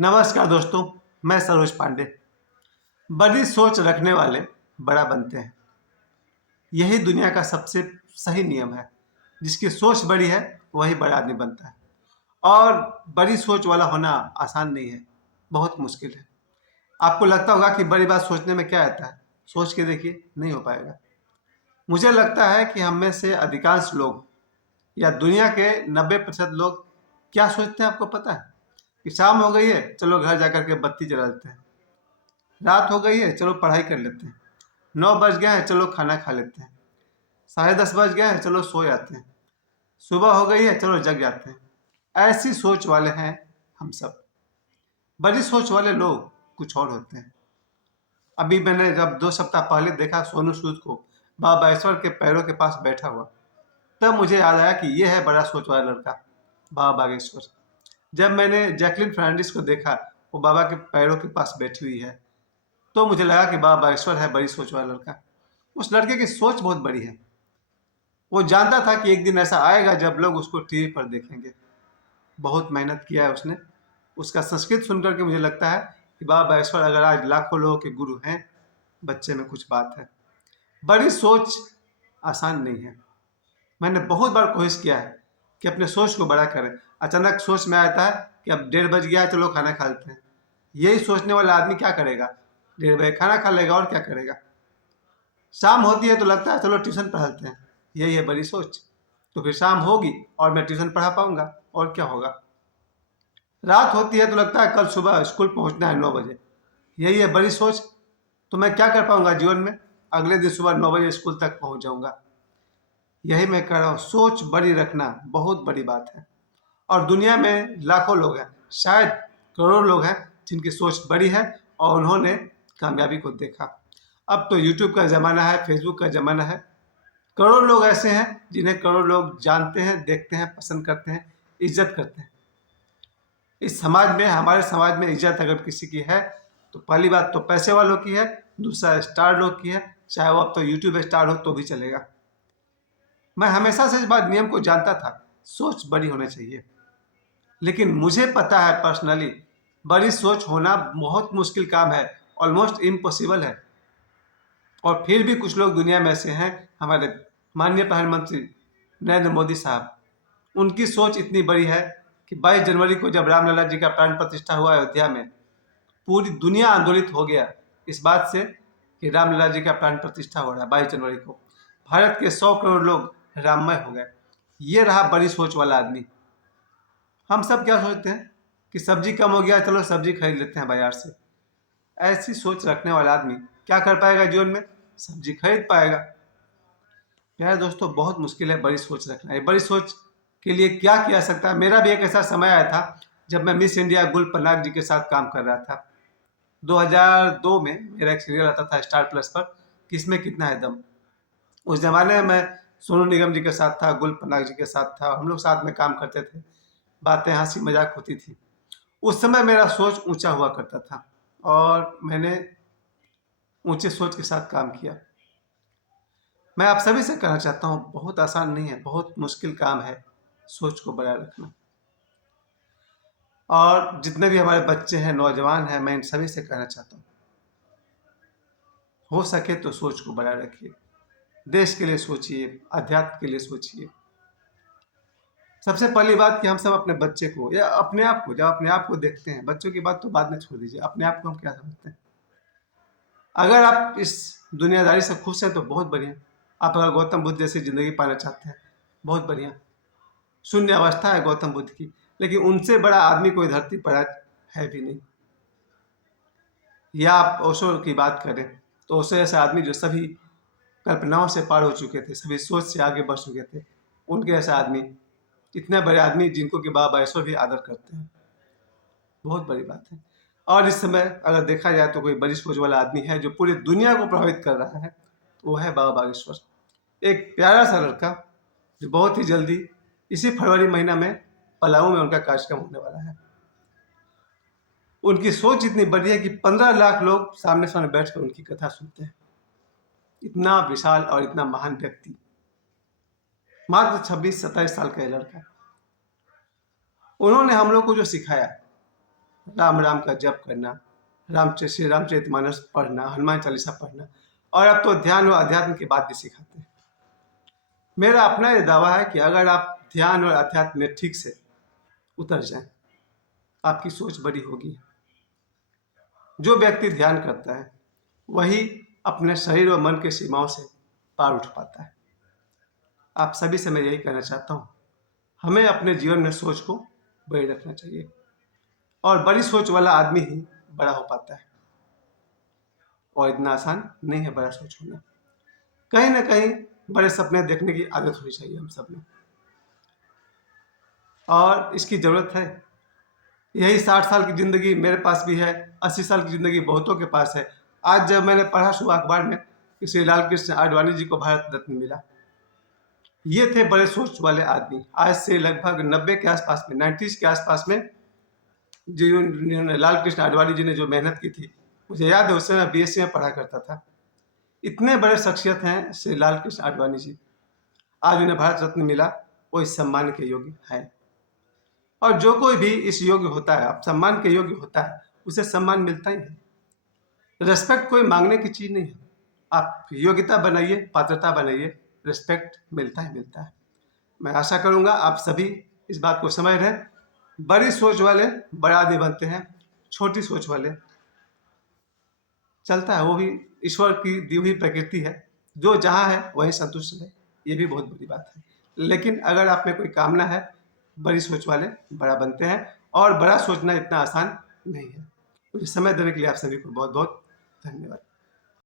नमस्कार दोस्तों, मैं सरोज पांडे। बड़ी सोच रखने वाले बड़ा बनते हैं। यही दुनिया का सबसे सही नियम है। जिसकी सोच बड़ी है वही बड़ा आदमी बनता है। और बड़ी सोच वाला होना आसान नहीं है, बहुत मुश्किल है। आपको लगता होगा कि बड़ी बात सोचने में क्या आता है। सोच के देखिए, नहीं हो पाएगा। मुझे लगता है कि हम में से अधिकांश लोग या दुनिया के 90% लोग क्या सोचते हैं, आपको पता है? कि शाम हो गई है, चलो घर जाकर के बत्ती जला लेते हैं। रात हो गई है, चलो पढ़ाई कर लेते हैं। 9 बज गए हैं, चलो खाना खा लेते हैं। 10:30 बज गए हैं, चलो सो जाते हैं। सुबह हो गई है, चलो जग जाते हैं। ऐसी सोच वाले हैं हम सब। बड़ी सोच वाले लोग कुछ और होते हैं। अभी मैंने जब 2 सप्ताह पहले देखा सोनू सूद को बाबा ईश्वर के पैरों के पास बैठा हुआ, तब मुझे याद आया कि यह है बड़ा सोच वाला लड़का, बाबा बागेश्वर। जब मैंने जैकलिन फर्नांडिस को देखा, वो बाबा के पैरों के पास बैठी हुई है, तो मुझे लगा कि बाबा बागेश्वर है बड़ी सोच वाला लड़का। उस लड़के की सोच बहुत बड़ी है। वो जानता था कि एक दिन ऐसा आएगा जब लोग उसको टीवी पर देखेंगे। बहुत मेहनत किया है उसने। उसका संस्कृत सुनकर के मुझे लगता है कि बाबा बागेश्वर अगर आज लाखों लोगों के गुरु हैं, बच्चे में कुछ बात है। बड़ी सोच आसान नहीं है। मैंने बहुत बार कोशिश किया है कि अपने सोच को बड़ा करें। अचानक सोच में आता है कि अब 1:30 बज गया है, चलो खाना खा लेते हैं। यही सोचने वाला आदमी क्या करेगा? 1:30 बजे खाना खा लेगा और क्या करेगा? शाम होती है तो लगता है चलो ट्यूशन पढ़ाते हैं। यही है बड़ी सोच। तो फिर शाम होगी और मैं ट्यूशन पढ़ा पाऊंगा, और क्या होगा? रात होती है तो लगता है कल सुबह स्कूल पहुंचना है 9 बजे। यही है बड़ी सोच। तो मैं क्या कर पाऊंगा जीवन में? अगले दिन सुबह 9 बजे स्कूल तक पहुंच जाऊंगा। यही मैं कह रहा हूँ, सोच बड़ी रखना बहुत बड़ी बात है। और दुनिया में लाखों लोग हैं, शायद करोड़ों लोग हैं जिनकी सोच बड़ी है और उन्होंने कामयाबी को देखा। अब तो यूट्यूब का ज़माना है, फेसबुक का ज़माना है। करोड़ों लोग ऐसे हैं जिन्हें करोड़ों लोग जानते हैं, देखते हैं, पसंद करते हैं, इज्जत करते हैं। इस समाज में, हमारे समाज में इज्जत अगर किसी की है तो पहली बात तो पैसे वालों की है, दूसरा स्टार लोग की है। चाहे वो अब तो यूट्यूब स्टार हो तो भी चलेगा। मैं हमेशा से इस बात नियम को जानता था, सोच बड़ी होनी चाहिए। लेकिन मुझे पता है पर्सनली, बड़ी सोच होना बहुत मुश्किल काम है, ऑलमोस्ट इम्पॉसिबल है। और फिर भी कुछ लोग दुनिया में ऐसे हैं, हमारे माननीय प्रधानमंत्री नरेंद्र मोदी साहब, उनकी सोच इतनी बड़ी है कि 22 जनवरी को जब रामलला जी का प्राण प्रतिष्ठा हुआ अयोध्या में, पूरी दुनिया आंदोलित हो गया इस बात से कि रामलला जी का प्राण प्रतिष्ठा हो रहा है 22 जनवरी को। भारत के 100 करोड़ लोग राममय हो गए। ये रहा बड़ी सोच वाला आदमी। हम सब क्या सोचते हैं कि सब्जी कम हो गया, चलो सब्जी खरीद लेते हैं बाजार से। ऐसी सोच रखने वाला आदमी क्या कर पाएगा जीवन में? सब्जी खरीद पाएगा। प्यारे दोस्तों, बहुत मुश्किल है बड़ी सोच रखना। ये बड़ी सोच के लिए क्या किया सकता है? मेरा भी एक ऐसा समय आया था जब मैं मिस इंडिया गुल पनाग जी के साथ काम कर रहा था। 2002 में मेरा एक सीरियल आता था स्टार प्लस पर, किसमें कितना है दम। उस जमाने में मैं सोनू निगम जी के साथ था, गुल पनाग जी के साथ था, हम लोग साथ में काम करते थे। बातें हंसी मजाक होती थी। उस समय मेरा सोच ऊंचा हुआ करता था और मैंने ऊंचे सोच के साथ काम किया। मैं आप सभी से कहना चाहता हूँ, बहुत आसान नहीं है, बहुत मुश्किल काम है सोच को बड़ा रखना। और जितने भी हमारे बच्चे हैं, नौजवान हैं, मैं इन सभी से कहना चाहता हूँ, हो सके तो सोच को बड़ा रखिए। देश के लिए सोचिए, अध्यात्म के लिए सोचिए। सबसे पहली बात कि हम सब अपने बच्चे को या अपने आप को, जब अपने आप को देखते हैं, बच्चों की बात तो बाद में छोड़ दीजिए, अपने आप को हम क्या समझते हैं? अगर आप इस दुनियादारी से खुश हैं तो बहुत बढ़िया। आप अगर गौतम बुद्ध जैसी ज़िंदगी पाना चाहते हैं, बहुत बढ़िया। शून्य अवस्था है गौतम बुद्ध की, लेकिन उनसे बड़ा आदमी कोई धरती पर आज है भी नहीं। या आप ओशो की बात करें तो ओशो ऐसा आदमी जो सभी कल्पनाओं से पार हो चुके थे, सभी सोच से आगे बढ़ चुके थे, उनके ऐसा आदमी, इतने बड़े आदमी जिनको कि बाबा ईश्वर भी आदर करते हैं, बहुत बड़ी बात है। और इस समय अगर देखा जाए तो कोई बड़ी सोच वाला आदमी है जो पूरी दुनिया को प्रभावित कर रहा है, तो वो है बाबा बागेश्वर। एक प्यारा सा लड़का जो बहुत ही जल्दी इसी फरवरी महीना में पलामू में उनका कार्यक्रम होने वाला है। उनकी सोच इतनी बड़ी है कि 15 लाख लोग सामने सामने बैठकर उनकी कथा सुनते हैं। इतना विशाल और इतना महान व्यक्ति, मात्र 26-27 साल का ये लड़का, उन्होंने हम लोग को जो सिखाया, राम राम का जप करना, श्री रामचरितमानस पढ़ना, हनुमान चालीसा पढ़ना, और अब तो ध्यान व अध्यात्म की बात भी सिखाते हैं। मेरा अपना ये दावा है कि अगर आप ध्यान और अध्यात्म में ठीक से उतर जाएं, आपकी सोच बड़ी होगी। जो व्यक्ति ध्यान करता है वही अपने शरीर और मन की सीमाओं से पार उठ पाता है। आप सभी से मैं यही कहना चाहता हूँ, हमें अपने जीवन में सोच को बड़ी रखना चाहिए, और बड़ी सोच वाला आदमी ही बड़ा हो पाता है, और इतना आसान नहीं है बड़ा सोच होना। कहीं ना कहीं बड़े सपने देखने की आदत होनी चाहिए हम सब में, और इसकी ज़रूरत है। यही 60 साल की ज़िंदगी मेरे पास भी है, 80 साल की ज़िंदगी बहुतों के पास है। आज जब मैंने पढ़ा सुबह अखबार में कि श्री लाल कृष्ण आडवाणी जी को भारत रत्न मिला, ये थे बड़े सोच वाले आदमी। आज से लगभग 90 के आसपास में, 90s के आसपास में, जिन्होंने लाल कृष्ण आडवाणी जी ने जो मेहनत की थी, मुझे याद है उस समय मैं बीएससी में पढ़ा करता था। इतने बड़े शख्सियत हैं श्री लाल कृष्ण आडवाणी जी, आज उन्हें भारत रत्न मिला, वो इस सम्मान के योग्य है। और जो कोई भी इस योग्य होता है, अब सम्मान के योग्य होता है, उसे सम्मान मिलता ही है। रिस्पेक्ट कोई मांगने की चीज़ नहीं है, आप योग्यता बनाइए, पात्रता बनाइए, रिस्पेक्ट मिलता ही मिलता है। मैं आशा करूँगा आप सभी इस बात को समझ रहे हैं। बड़ी सोच वाले बड़ा आदमी बनते हैं, छोटी सोच वाले चलता है, वो भी ईश्वर की दी हुई प्रकृति है, जो जहाँ है वहीं संतुष्ट है, ये भी बहुत बड़ी बात है। लेकिन अगर आप में कोई कामना है, बड़ी सोच वाले बड़ा बनते हैं, और बड़ा सोचना इतना आसान नहीं है। मुझे समय देने के लिए आप सभी को बहुत बहुत धन्यवाद।